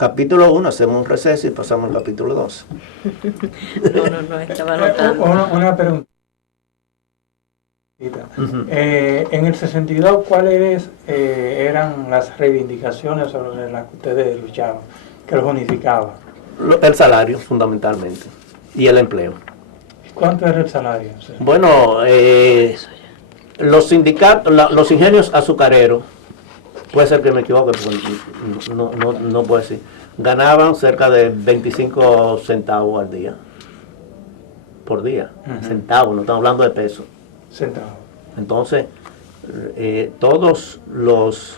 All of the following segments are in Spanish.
capítulo 1, hacemos un receso y pasamos al capítulo 2. No, estaba anotando. Una pregunta. En el 62, ¿cuáles eran las reivindicaciones sobre las que ustedes luchaban, que los unificaban? El salario, fundamentalmente, y el empleo. ¿Cuánto era el salario? O sea, Bueno, los sindicatos, los ingenios azucareros, puede ser que me equivoque, porque no puedo decir, ganaban cerca de 25 centavos al día, por día, centavos, no estamos hablando de pesos. centavos. Entonces, todos los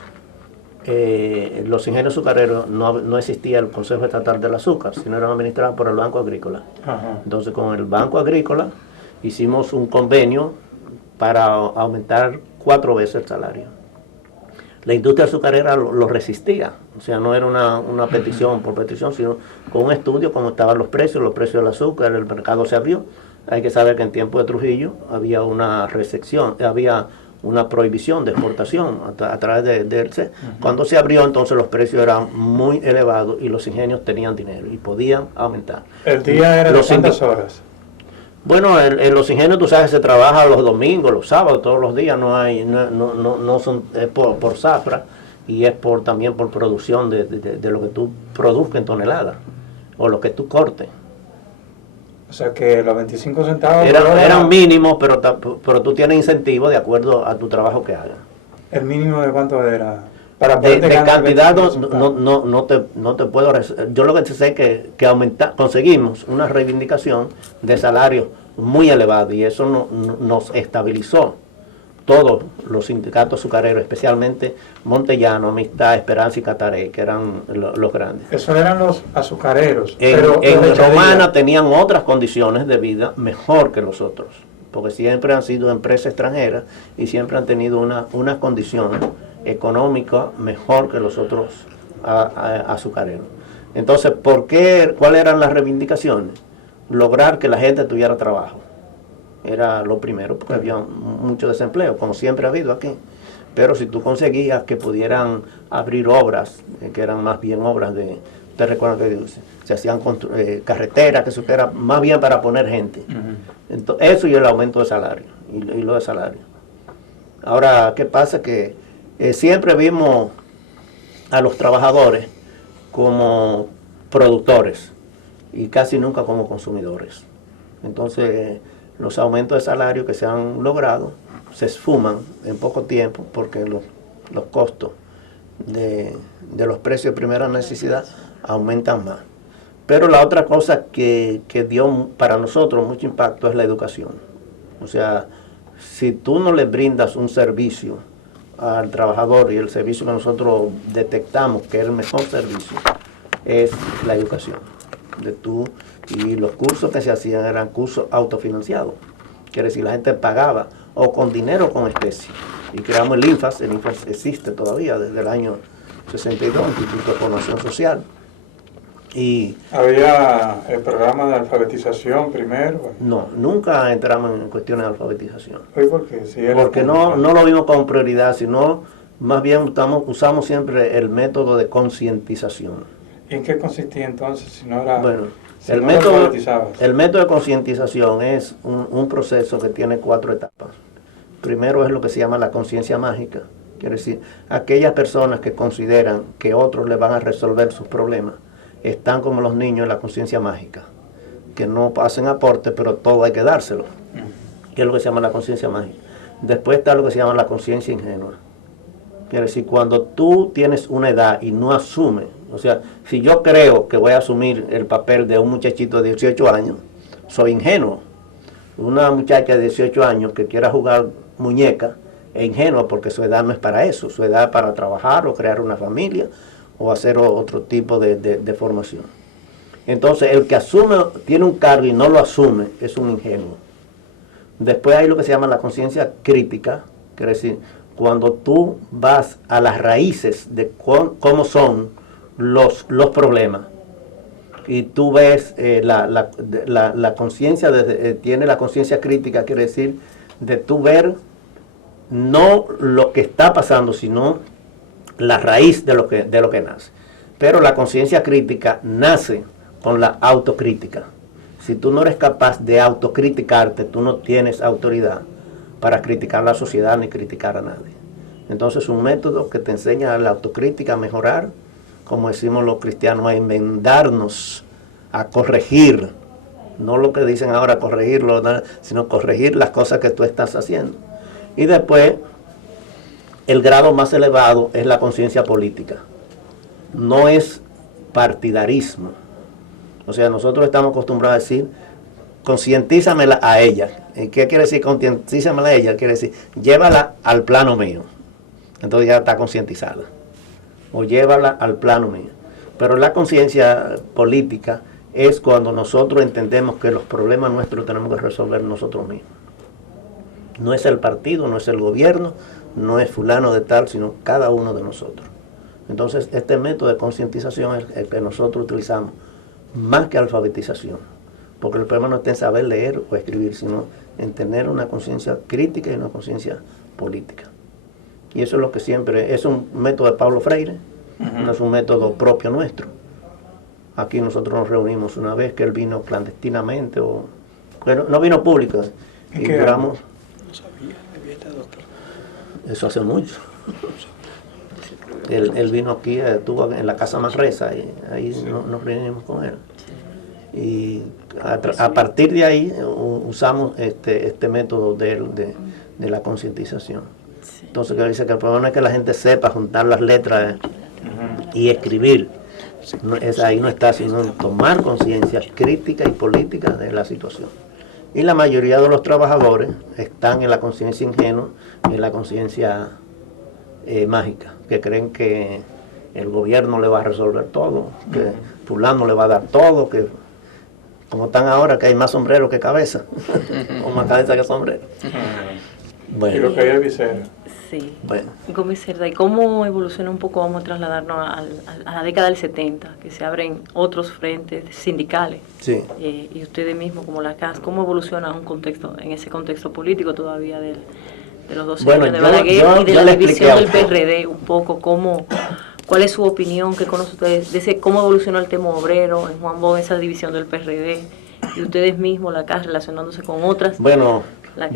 ingenios azucareros, no existía el Consejo Estatal del Azúcar, sino eran administrados por el Banco Agrícola. Ajá. Entonces, con el Banco Agrícola hicimos un convenio para aumentar 4 veces el salario. La industria azucarera lo resistía, o sea, no era una petición por petición, sino con un estudio cómo estaban los precios del azúcar, el mercado se abrió. Hay que saber que en tiempo de Trujillo había una restricción, había una prohibición de exportación a través del CE. Cuando se abrió, entonces los precios eran muy elevados y los ingenios tenían dinero y podían aumentar. ¿El día era de cuántas horas? Bueno, en los ingenios tú sabes que se trabaja los domingos, los sábados, todos los días, es por zafra y es también por producción de lo que tú produzcas en toneladas o lo que tú cortes. O sea que los 25 centavos eran mínimos, pero tú tienes incentivo de acuerdo a tu trabajo que hagas. ¿El mínimo de cuánto era? De cantidad no te puedo... Yo lo que sé es que conseguimos una reivindicación de salarios muy elevado y eso nos estabilizó todos los sindicatos azucareros, especialmente Montellano, Amistad, Esperanza y Cataré, que eran los grandes. Esos eran los azucareros. En Romana tenían otras condiciones de vida mejor que los otros, porque siempre han sido empresas extranjeras y siempre han tenido unas condiciones económicas mejor que los otros azucareros. Entonces, ¿cuáles eran las reivindicaciones? Lograr que la gente tuviera trabajo. Era lo primero, porque había mucho desempleo, como siempre ha habido aquí. Pero si tú conseguías que pudieran abrir obras, que eran más bien obras te recuerdan que se hacían carreteras, que eso era más bien para poner gente. Entonces, eso y el aumento de salario, y lo de salario. Ahora, ¿qué pasa? Que siempre vimos a los trabajadores como productores y casi nunca como consumidores. Entonces, los aumentos de salario que se han logrado se esfuman en poco tiempo porque los costos de los precios de primera necesidad aumentan más. Pero la otra cosa que dio para nosotros mucho impacto es la educación. O sea, si tú no le brindas un servicio al trabajador, y el servicio que nosotros detectamos que es el mejor servicio es la educación. Y los cursos que se hacían eran cursos autofinanciados. Quiere decir, la gente pagaba o con dinero o con especie. Y creamos el INFAS existe todavía desde el año 62, Instituto de Formación Social. Y ¿había el programa de alfabetización primero? No, nunca entramos en cuestiones de alfabetización. ¿Por qué? Porque no lo vimos como prioridad, sino más bien usamos siempre el método de concientización. ¿Y en qué consistía entonces si no era... Bueno, si el método de concientización es un proceso que tiene 4 etapas. Primero es lo que se llama la conciencia mágica. Quiere decir, aquellas personas que consideran que otros les van a resolver sus problemas, están como los niños en la conciencia mágica, que no hacen aporte, pero todo hay que dárselo, que es lo que se llama la conciencia mágica. Después está lo que se llama la conciencia ingenua. Quiere decir, cuando tú tienes una edad y no asumes, o sea, si yo creo que voy a asumir el papel de un muchachito de 18 años, soy ingenuo. Una muchacha de 18 años que quiera jugar muñeca es ingenua porque su edad no es para eso, su edad es para trabajar o crear una familia o hacer otro tipo de formación. Entonces, el que tiene un cargo y no lo asume, es un ingenuo. Después hay lo que se llama la conciencia crítica, quiere decir, cuando tú vas a las raíces de cómo son los problemas, y tú ves la conciencia, tiene la conciencia crítica, quiere decir, de tú ver no lo que está pasando, sino la raíz de lo que nace. Pero la conciencia crítica nace con la autocrítica. Si tú no eres capaz de autocriticarte, tú no tienes autoridad para criticar la sociedad ni criticar a nadie. Entonces, un método que te enseña a la autocrítica, a mejorar, como decimos los cristianos, a enmendarnos, a corregir, no lo que dicen ahora corregirlo, sino corregir las cosas que tú estás haciendo. Y después, el grado más elevado es la conciencia política. No es partidarismo. O sea, nosotros estamos acostumbrados a decir, concientízamela a ella. ¿Y qué quiere decir concientízamela a ella? Quiere decir, llévala al plano mío. Entonces ya está concientizada. O llévala al plano mío. Pero la conciencia política es cuando nosotros entendemos que los problemas nuestros tenemos que resolver nosotros mismos. No es el partido, no es el gobierno, no es fulano de tal, sino cada uno de nosotros. Entonces, este método de concientización es el que nosotros utilizamos, más que alfabetización, porque el problema no está en saber leer o escribir, sino en tener una conciencia crítica y una conciencia política. Y eso es lo que siempre, es un método de Paulo Freire, no es un método propio nuestro. Aquí nosotros nos reunimos una vez que él vino clandestinamente, bueno, no vino público, y duramos... No sabía, debía estar doctor. Eso hace mucho. Él vino aquí, estuvo en la Casa Manresa, y ahí sí. Nos reunimos con él. Y a partir de ahí usamos este método de la concientización. Entonces, que dice que el problema no es que la gente sepa juntar las letras y escribir. No, ahí no está, sino tomar conciencia crítica y política de la situación. Y la mayoría de los trabajadores están en la conciencia ingenua y en la conciencia mágica, que creen que el gobierno le va a resolver todo, que fulano le va a dar todo, que como están ahora que hay más sombrero que cabeza, o más cabeza que sombrero. Bueno. Y lo que hay es visera. Sí. Bueno. ¿Y cómo evoluciona un poco? Vamos a trasladarnos a la década del 70, que se abren otros frentes sindicales. Sí. Y ustedes mismos, como la CAS, ¿cómo evoluciona en ese contexto político todavía de los 12 años de Balaguer y de la división del PRD? Un poco, ¿cuál es su opinión? ¿Qué conoce ustedes de cómo evolucionó el tema obrero en Juan Bosch, esa división del PRD? Y ustedes mismos, la CAS, relacionándose con otras. Bueno,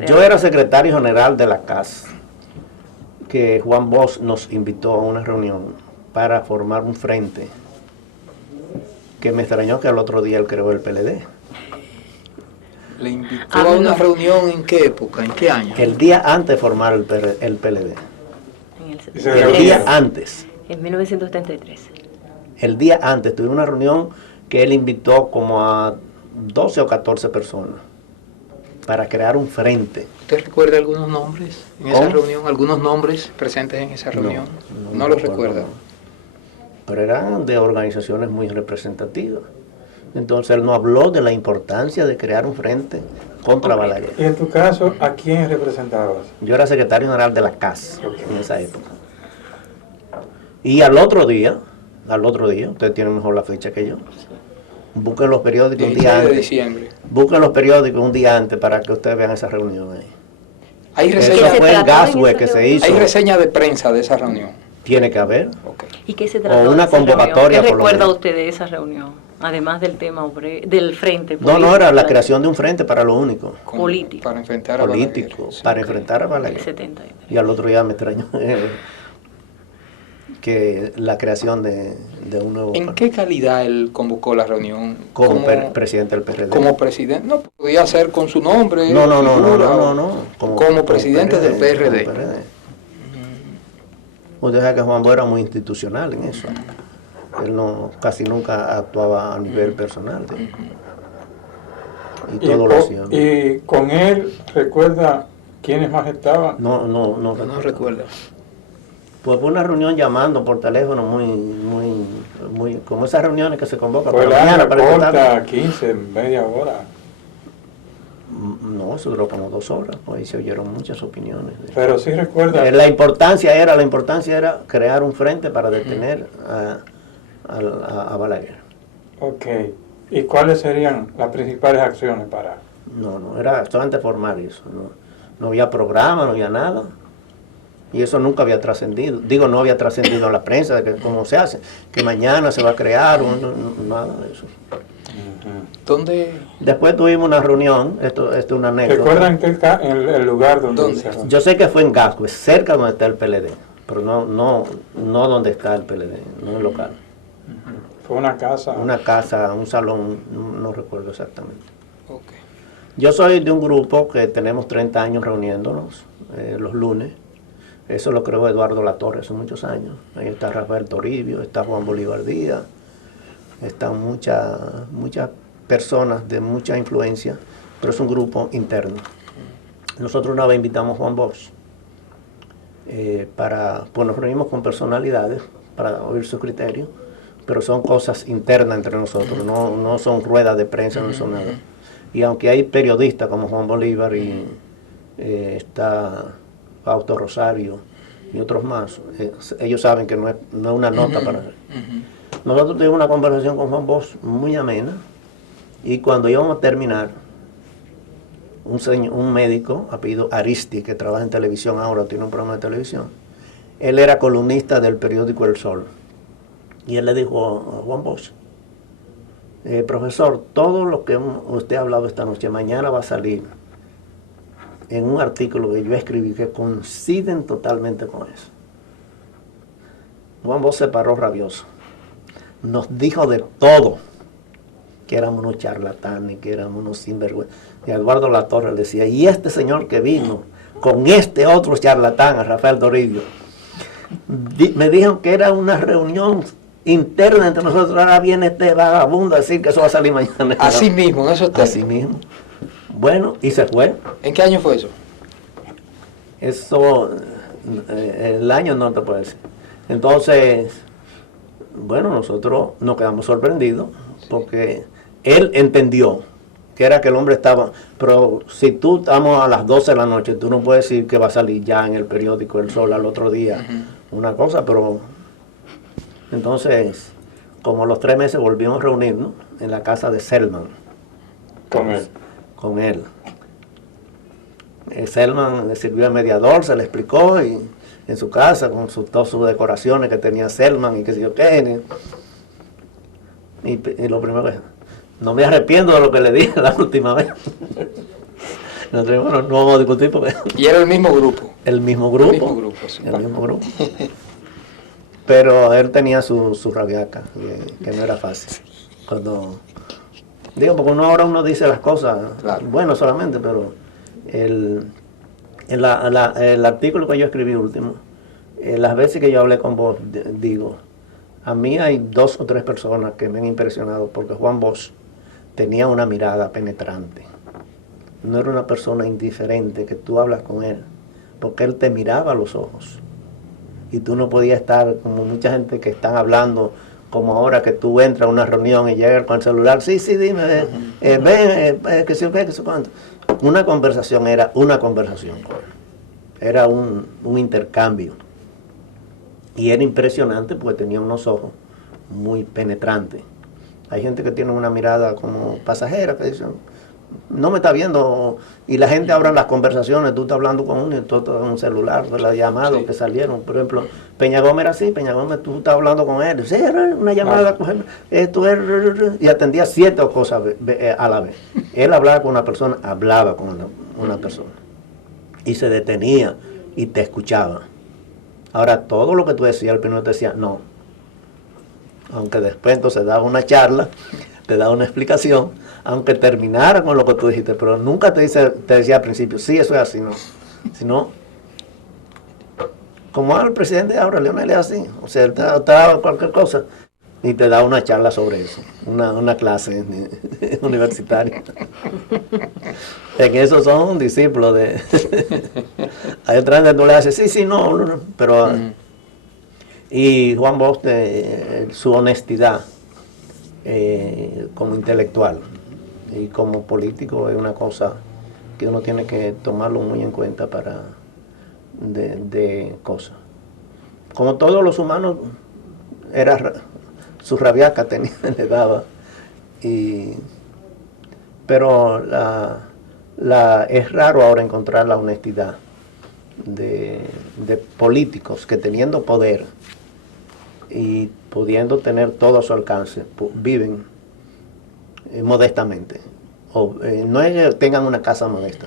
yo era secretario general de la CAS, que Juan Bosch nos invitó a una reunión para formar un frente, que me extrañó que al otro día él creó el PLD. ¿Le invitó a una reunión en qué época, en qué año? El día antes de formar el PLD. El día antes. En 1973. El día antes tuvimos una reunión que él invitó como a 12 o 14 personas para crear un frente. ¿Usted recuerda algunos nombres en esa reunión? ¿Algunos nombres presentes en esa reunión? No los recuerda. Pero eran de organizaciones muy representativas. Entonces él nos habló de la importancia de crear un frente contra Balaguer. ¿Y en tu caso, a quién representabas? Yo era secretario general de la CAS en esa época. Y al otro día, ustedes tienen mejor la fecha que yo, busquen los periódicos un día antes. De diciembre. Busquen los periódicos un día antes para que ustedes vean esa reunión ahí. Hay reseña, eso fue en Gasway que se hizo. Hay reseña de prensa de esa reunión. Tiene que haber. Okay. ¿Y qué se trató? O una convocatoria. ¿Qué recuerda usted de esa reunión? Además del tema del frente político. No, era la creación de un frente para lo único. Político. Para enfrentar a Balaguer. Para enfrentar a Balaguer. 73. Y al otro día me extrañó que la creación de un nuevo... ¿En qué calidad él convocó la reunión? Como presidente del PRD. Como presidente, no podía ser con su nombre. No. Como presidente del PRD. Usted sabe que Juan Bosch era muy institucional en eso. Él casi nunca actuaba a nivel personal. Y todo lo hacía. ¿Y con él recuerda quiénes más estaban? No recuerda. Pues fue una reunión llamando por teléfono muy como esas reuniones que se convocan por la mañana para corta, 15, media hora. No, eso duró como 2 horas, ahí se oyeron muchas opiniones. Pero sí recuerda. La importancia era crear un frente para detener a Balaguer. Ok. ¿Y cuáles serían las principales acciones para...? No, era solamente formar eso. No había programa, no había nada. Y eso nunca había trascendido. Digo, no había trascendido a la prensa, de que cómo se hace, que mañana se va a crear, nada de eso. ¿Dónde? Después tuvimos una reunión, esto es una anécdota. ¿Recuerdan el lugar donde se Yo sé que fue en Gascue, cerca donde está el PLD, pero no donde está el PLD, no el local. Fue una casa. Una casa, un salón, no recuerdo exactamente. Okay. Yo soy de un grupo que tenemos 30 años reuniéndonos los lunes. Eso lo creó Eduardo Latorre hace muchos años. Ahí está Rafael Toribio, está Juan Bolívar Díaz, están muchas personas de mucha influencia, pero es un grupo interno. Nosotros una vez invitamos a Juan Bosch pues nos reunimos con personalidades para oír sus criterios, pero son cosas internas entre nosotros, no son ruedas de prensa, no son nada. Y aunque hay periodistas como Juan Bolívar y está Fausto Rosario y otros más, ellos saben que no es una nota para hacer. Nosotros tuvimos una conversación con Juan Bosch muy amena, y cuando íbamos a terminar, un médico, apellido Aristi, que trabaja en televisión ahora, tiene un programa de televisión, él era columnista del periódico El Sol, y él le dijo a Juan Bosch, profesor, todo lo que usted ha hablado esta noche, mañana va a salir en un artículo que yo escribí que coinciden totalmente con eso. Juan Bosch se paró rabioso. Nos dijo de todo, que éramos unos charlatanes, que éramos unos sinvergüenza. Y Eduardo Latorre le decía, y este señor que vino con este otro charlatán, a Rafael Toribio, me dijo que era una reunión interna entre nosotros, ahora viene este vagabundo a decir que eso va a salir mañana. Así mismo, en esos términos. Así mismo. Bueno, y se fue. ¿En qué año fue eso? Eso, el año no te puedo decir. Entonces, bueno, nosotros nos quedamos sorprendidos porque él entendió que era que el hombre estaba, pero si tú estamos a las 12 de la noche, tú no puedes decir que va a salir ya en el periódico El Sol al otro día, una cosa, pero entonces, como a los 3 meses volvimos a reunirnos en la casa de Selman. Con él. Selman le sirvió de mediador, se le explicó, y en su casa, con todas sus decoraciones que tenía Selman y qué sé yo qué. Y lo primero que, no me arrepiento de lo que le dije la última vez. Nosotros, bueno, no vamos a discutir porque... Y era el mismo grupo. El mismo grupo. El mismo grupo, sí. El mismo grupo. Pero él tenía su rabiaca, que no era fácil. Cuando... Digo, porque uno dice las cosas, claro, bueno solamente, pero el artículo que yo escribí último, las veces que yo hablé con vos, digo, a mí hay 2 o 3 personas que me han impresionado porque Juan Bosch tenía una mirada penetrante. No era una persona indiferente que tú hablas con él, porque él te miraba a los ojos. Y tú no podías estar como mucha gente que están hablando, como ahora que tú entras a una reunión y llegas con el celular, sí, dime, ven, que se ve, que se cuánto. Una conversación era una conversación, era un intercambio. Y era impresionante porque tenía unos ojos muy penetrantes. Hay gente que tiene una mirada como pasajera, que dicen, no me está viendo, y la gente ahora en las conversaciones, tú estás hablando con uno y tú estás en un celular, de las llamadas que salieron, por ejemplo, Peña Gómez era así, Peña Gómez, tú estás hablando con él, sí, era una llamada, y atendía 7 cosas a la vez. Él hablaba con una persona, y se detenía y te escuchaba. Ahora, todo lo que tú decías, el primero te decía, no, aunque después entonces daba una charla, te daba una explicación, aunque terminara con lo que tú dijiste, pero nunca te decía al principio, sí, eso es así, no. Sino, como el presidente ahora, Leonel es así, o sea, él te daba cualquier cosa y te da una charla sobre eso, una clase universitaria. En eso son discípulos de... Hay otras que tú le haces, sí, no, pero... Y Juan Bosch, su honestidad como intelectual y como político es una cosa que uno tiene que tomarlo muy en cuenta para de cosas. Como todos los humanos, era su rabiaca le daba. Pero es raro ahora encontrar la honestidad de políticos que teniendo poder y pudiendo tener todo a su alcance, viven modestamente. No es que tengan una casa modesta,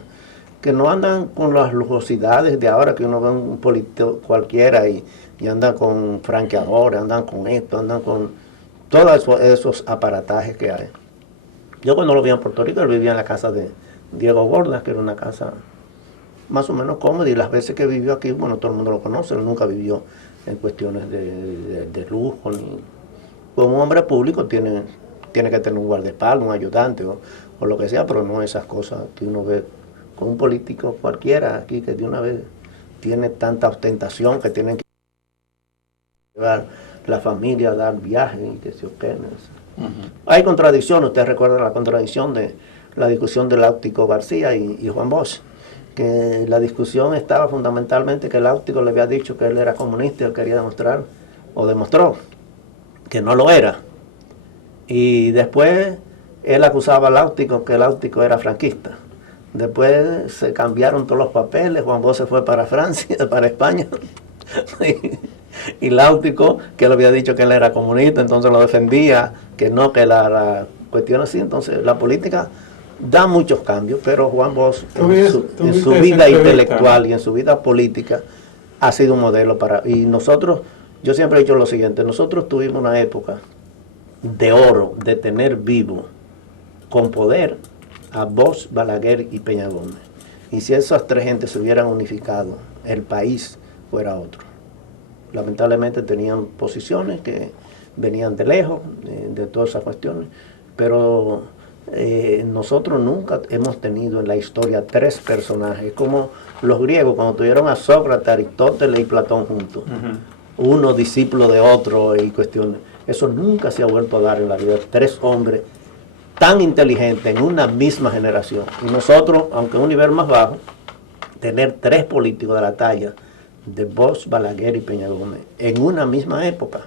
que no andan con las lujosidades de ahora, que uno ve un político cualquiera y anda con franqueadores, andan con esto, andan con todos esos aparatajes que hay. Yo cuando lo vi en Puerto Rico, él vivía en la casa de Diego Bordas, que era una casa más o menos cómoda, y las veces que vivió aquí, bueno, todo el mundo lo conoce, él nunca vivió en cuestiones de lujo, ni como un hombre público tiene que tener un guardaespaldas, un ayudante o lo que sea, pero no esas cosas que uno ve con un político cualquiera aquí, que de una vez tiene tanta ostentación, que tienen que llevar la familia a dar viajes y que se openen. Hay contradicciones, usted recuerda la contradicción de la discusión del Láutico García y Juan Bosch, que la discusión estaba fundamentalmente que el Láutico le había dicho que él era comunista y él quería demostrar, o demostró, que no lo era. Y después él acusaba al Láutico que el Láutico era franquista. Después se cambiaron todos los papeles, Juan Bosch se fue para Francia, para España, y Láutico, que él había dicho que él era comunista, entonces lo defendía, que no, que la cuestión así. Entonces la política da muchos cambios, pero Juan Bosch en su vida intelectual y en su vida política ha sido un modelo para... Y nosotros, yo siempre he dicho lo siguiente, nosotros tuvimos una época de oro, de tener vivo, con poder, a Bosch, Balaguer y Peña Gómez. Y si esas tres gentes se hubieran unificado, el país fuera otro. Lamentablemente tenían posiciones que venían de lejos, de todas esas cuestiones, pero nosotros nunca hemos tenido en la historia tres personajes, como los griegos cuando tuvieron a Sócrates, Aristóteles y Platón juntos, uno discípulo de otro y cuestiones. Eso nunca se ha vuelto a dar en la vida, tres hombres tan inteligentes en una misma generación. Y nosotros, aunque en un nivel más bajo, tener tres políticos de la talla de Bosch, Balaguer y Peña Gómez en una misma época.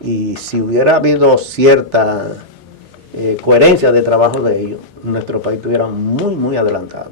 Y si hubiera habido cierta coherencia de trabajo de ellos, nuestro país estuviera muy, muy adelantado.